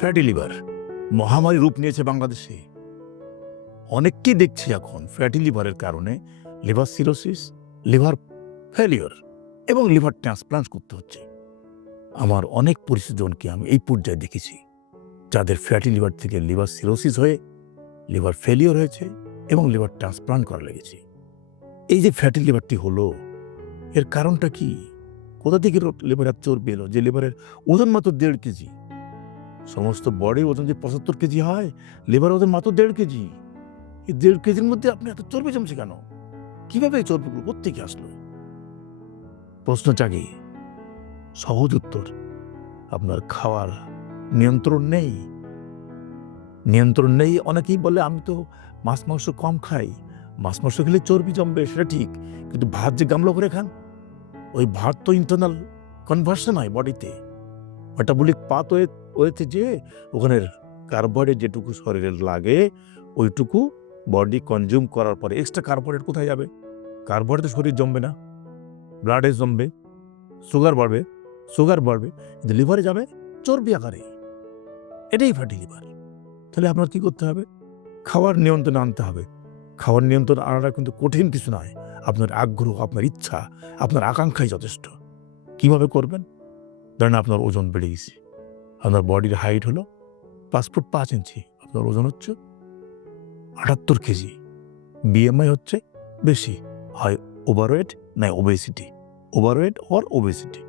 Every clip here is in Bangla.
ফ্যাটি লিভার মহামারী রূপ নিয়েছে বাংলাদেশে। অনেককেই দেখছি এখন ফ্যাটি লিভারের কারণে লিভার সিরোসিস, লিভার ফেলিওর এবং লিভার ট্রান্সপ্লান্ট করতে হচ্ছে। আমার অনেক পরিচিতজনকে আমি এই পর্যায়ে দেখেছি যাদের ফ্যাটি লিভার থেকে লিভার সিরোসিস হয়ে লিভার ফেলিওর হয়েছে এবং লিভার ট্রান্সপ্লান্ট করা লেগেছে। এই যে ফ্যাটি লিভারটি হলো, এর কারণটা কি? কোথা থেকে লিভারের চর্বি এলো? যে লিভারের ওজন মাত্র 1.5 কেজি, সমস্ত বডির ওজন যে 75 কেজি হয়, লিভার ওজন মাত্র 1.5 কেজি। এই 1.5 কেজির মধ্যে আপনি এত চর্বি জমছে কেন? কিভাবে এই চর্বিগুলো কোত্থেকে আসলো? প্রশ্ন জাগে। সহজ উত্তর, আপনার খাওয়ার নিয়ন্ত্রণ নেই। অনেকেই বলে আমি তো মাছ মাংস কম খাই, মাছ মাংস খেলে চর্বি জমবে, সেটা ঠিক, কিন্তু ভাত যে গামলা করে খান, ওই ভাত তো ইন্টারনাল কনভার্সন হয় বডিতে, মেটাবলিক পাথ ওয়েতে যে ওখানের কার্বোহাইড্রেট যেটুকু শরীরে লাগে ওইটুকু বডি কনজিউম করার পরে এক্সট্রা কার্বোহাইড্রেট কোথায় যাবে? কার্বোহাইড্রেট শরীর জমবে না, ব্লাডে জমবে, সুগার বাড়বে, কিন্তু লিভারে যাবে চর্বি আকারে। এটাই ফ্যাটি লিভার। তাহলে আপনার কি করতে হবে? খাওয়ার নিয়ন্ত্রণে আনতে হবে। খাওয়ার নিয়ন্ত্রণ আনাটা কিন্তু কঠিন কিছু নয়। আপনার আগ্রহ, আপনার ইচ্ছা, আপনার আকাঙ্ক্ষাই যথেষ্ট। কিভাবে করবেন? ধরেন আপনার ওজন বেড়ে গেছে, আপনার বডির হাইট হলো 5 ফুট 5 ইঞ্চি, আপনার ওজন হচ্ছে 78 কেজি, বিএমআই হচ্ছে বেশি, হয় ওভারওয়েট না obesity, overweight or obesity.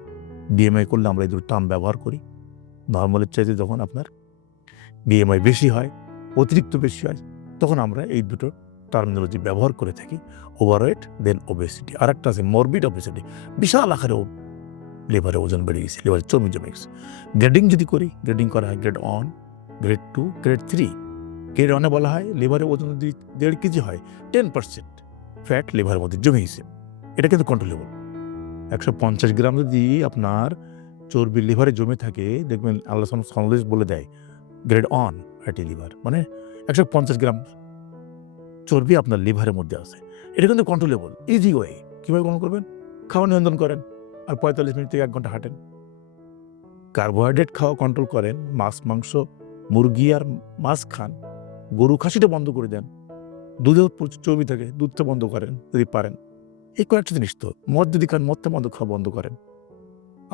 BMI করলে আমরা এই দুটো টার্ম ব্যবহার করি। নর্মালের চাইতে যখন আপনার বিএমআই বেশি হয়, অতিরিক্ত বেশি হয়, তখন আমরা এই দুটো টার্মিনোলজি ব্যবহার করে থাকি, ওভারওয়েট দেন ওবেসিটি। আর একটা আছে মরবিড ওবেসিটি, বিশাল আকারে লিভারে ওজন বেড়ে গেছে, লিভারে চর্বি জমে গেছে। গ্রেডিং যদি করি, গ্রেডিং করা হয় গ্রেড 1, গ্রেড 2, গ্রেড 3। গ্রেড 1-এ বলা হয় লিভারে ওজন যদি 1.5 কেজি হয়, 10% ফ্যাট লিভারের মধ্যে জমে গেছে। এটা কিন্তু কন্ট্রোলেবল। 150 গ্রাম যদি আপনার চর্বি লিভারে জমে থাকে, দেখবেন আল্লাহ সমালোচ বলে দেয় গ্রেড 1 ফ্যাটি লিভার, মানে 150 গ্রাম চর্বি আপনার লিভারের মধ্যে আছে। এটা কিন্তু কন্ট্রোলেবল, ইজি ওয়ে। কীভাবে কন্ট্রোল করবেন? খাওয়া নিয়ন্ত্রণ করেন, আর 45 মিনিট থেকে 1 ঘন্টা হাঁটেন। কার্বোহাইড্রেট খাওয়া কন্ট্রোল করেন, মাছ মাংস, মুরগি আর মাছ খান, গরু খাসিটা বন্ধ করে দেন। দুধেও প্রচুর চর্বি থাকে, দুধটা বন্ধ করেন যদি পারেন। এই কয়েকটা জিনিস তো। মদ যদি খান, মদটা খাওয়া বন্ধ করেন।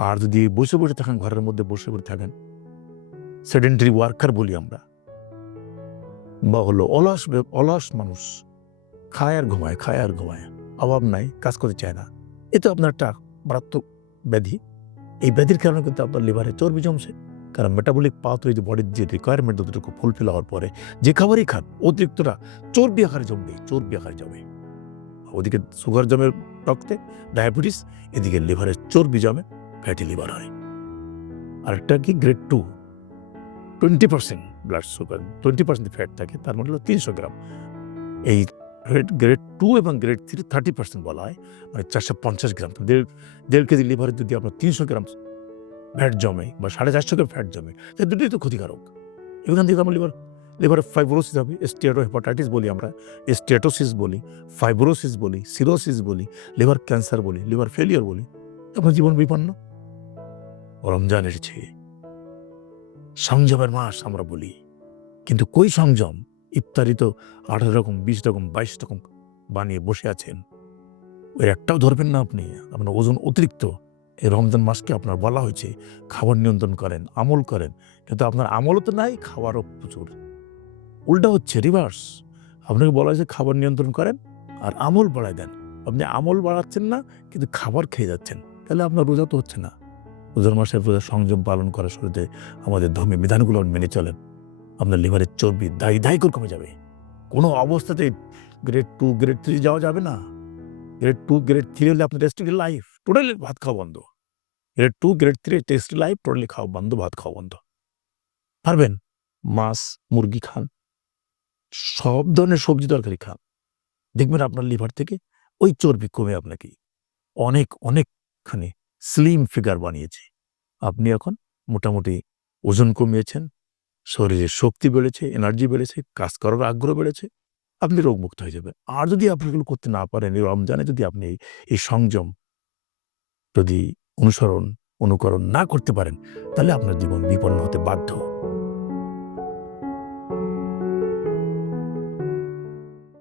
আর যদি বসে বসে থাকেন, ঘরের মধ্যে বসে বসে থাকেন, সেডেন্টারি ওয়ার্কার বলি আমরা, বা হলো অলস মানুষ, খায় আর ঘুমায়, অভাব নাই, কাজ করতে চায় না, এ তো আপনার একটা মারাত্মক ব্যাধি। এই ব্যাধির কারণে কিন্তু আপনার লিভারে চর্বি জমছে। কারণ মেটাবলিক পাথওয়ে যে বডির যে রিকোয়ারমেন্ট যতটুকু ফুলফিল হওয়ার পরে যে খাবারই খান, অতিরিক্তটা চর্বি আকারে জমে। ওদিকে সুগার জমে রক্তে, ডায়াবেটিস, এদিকে লিভারের চর্বি জমে, ফ্যাটি লিভার হয়। আরেকটা কি গ্রেড 2, 20% ব্লাড সুগার, 20% ফ্যাট থাকে, তার মানে হলো 300 গ্রাম। এই গ্রেড 2 এবং গ্রেড 3 30% বলা হয়, মানে 450 গ্রাম। 1.5 কেজি লিভারে যদি আপনার 300 গ্রাম ফ্যাট জমে বা 450 গ্রাম ফ্যাট জমে, তাই দুটোই তো ক্ষতিকারক। এখান থেকে আমার লিভারে ফাইব্রোসিস হবে, স্টিয়াটোহেপাটাইটিস বলি আমরা, স্টিয়াটোসিস বলি, ফাইব্রোসিস বলি, সিরোসিস বলি, লিভার ক্যান্সার বলি, লিভার ফেলিওর বলি। আপনার জীবন বিপন্ন। রমজান এসেছে, সংযমের মাস আমরা বলি, কিন্তু কই সংযম? ইফতারি তো 18 রকম, 20 রকম, 22 রকম বানিয়ে বসে আছেন, ওই একটাও ধরবেন না আপনি। আপনার ওজন অতিরিক্ত। এই রমজান মাসকে আপনার বলা হয়েছে খাবার নিয়ন্ত্রণ করেন, আমল করেন, কিন্তু আপনার আমলও তো নাই, খাবারও প্রচুর। উল্টা হচ্ছে, রিভার্স। আপনাকে বলা হয়েছে খাবার নিয়ন্ত্রণ করেন আর আমল বাড়ায় দেন। আপনি আমল বাড়াচ্ছেন না, কিন্তু খাবার খেয়ে যাচ্ছেন। তাহলে আপনার রোজা তো হচ্ছে না। রোজার মাসের রোজা সংযম পালন করার শুরুতে আমাদের ধর্মীয় বিধানগুলো মেনে চলেন, আপনার লিভারের চর্বি দায়ী করে কমে যাবে। কোনো অবস্থাতে গ্রেড 2, গ্রেড 3 যাওয়া যাবে না। গ্রেড 2, গ্রেড 3 হলে আপনার রেস্ট্রিক্টেড লাইফ, টোটালি ভাত খাওয়া বন্ধ। Grade 2, grade 3 tasty life, totally খাওয়া বন্ধ, ভাত খাওয়া বন্ধ। পারবেন? মাছ, মুরগি খান, সব ধরনের সবজি তরকারি খান, দেখবেন আপনার লিভার থেকে ওই চর্বি কমে আপনাকে অনেকখানি স্লিম ফিগার বানিয়েছে। আপনি এখন মোটামুটি ওজন কমিয়েছেন, শরীরে শক্তি বেড়েছে, এনার্জি বেড়েছে, কাজ করার আগ্রহ বেড়েছে, আপনি রোগমুক্ত হয়ে যাবেন। আর যদি আপনি এগুলো করতে না পারেন, এই রমজানে যদি আপনি এই সংযম যদি অনুকরণ না করতে পারেন, তাহলে আপনার জীবন বিপন্ন হতে বাধ্য।